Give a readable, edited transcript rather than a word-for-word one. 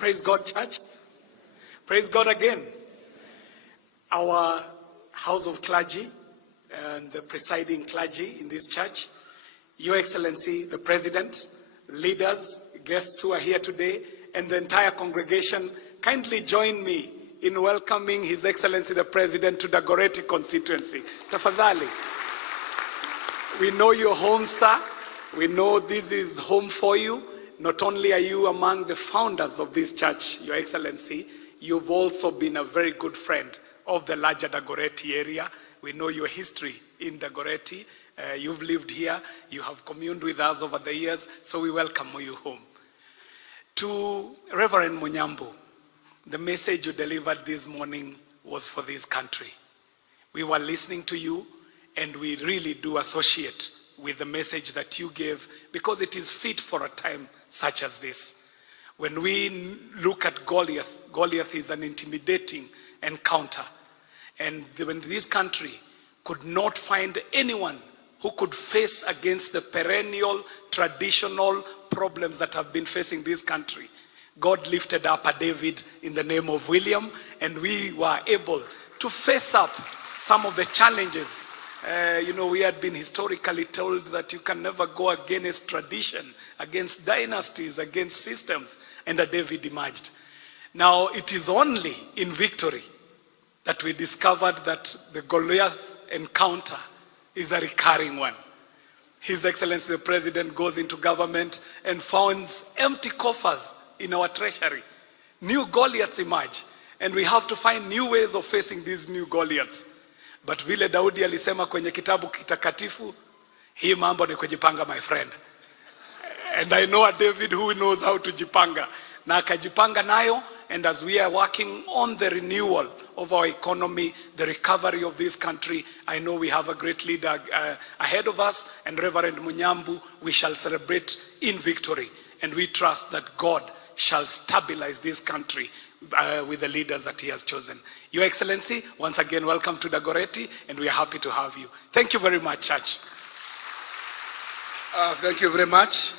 Praise God, church. Praise God again. Our house of clergy and the presiding clergy in this church, Your Excellency, the President, leaders, guests who are here today, and the entire congregation, kindly join me in welcoming His Excellency, the President, to Dagoretti constituency. Tafadhali. We know you're home, sir. We know this is home for you. Not only are you among the founders of this church, Your Excellency, you've also been a very good friend of the larger Dagoretti area. We know your history in Dagoretti. You've lived here. You have communed with us over the years, so we welcome you home. To Reverend Munyambu, the message you delivered this morning was for this country. We were listening to you, and we really do associate with the message that you gave, because it is fit for a time such as this. When we look at Goliath, Goliath is an intimidating encounter. And when this country could not find anyone who could face against the perennial, traditional problems that have been facing this country, God lifted up a David in the name of William, and we were able to face up some of the challenges. We had been historically told that you can never go against tradition, against dynasties, against systems, and a David emerged. Now, it is only in victory that we discovered that the Goliath encounter is a recurring one. His Excellency the President goes into government and finds empty coffers in our treasury. New Goliaths emerge, and we have to find new ways of facing these new Goliaths. But vile Daudi alisema kwenye kitabu kitakatifu, hii mambo ni kujipanga, my friend. And I know a David who knows how to jipanga. Na akajipanga nayo, and as we are working on the renewal of our economy, the recovery of this country, I know we have a great leader ahead of us, and Reverend Munyambu, we shall celebrate in victory. And we trust that God shall stabilize this country with the leaders that He has chosen. Your Excellency, once again, welcome to Dagoretti, and we are happy to have you. Thank you very much, Church. Thank you very much.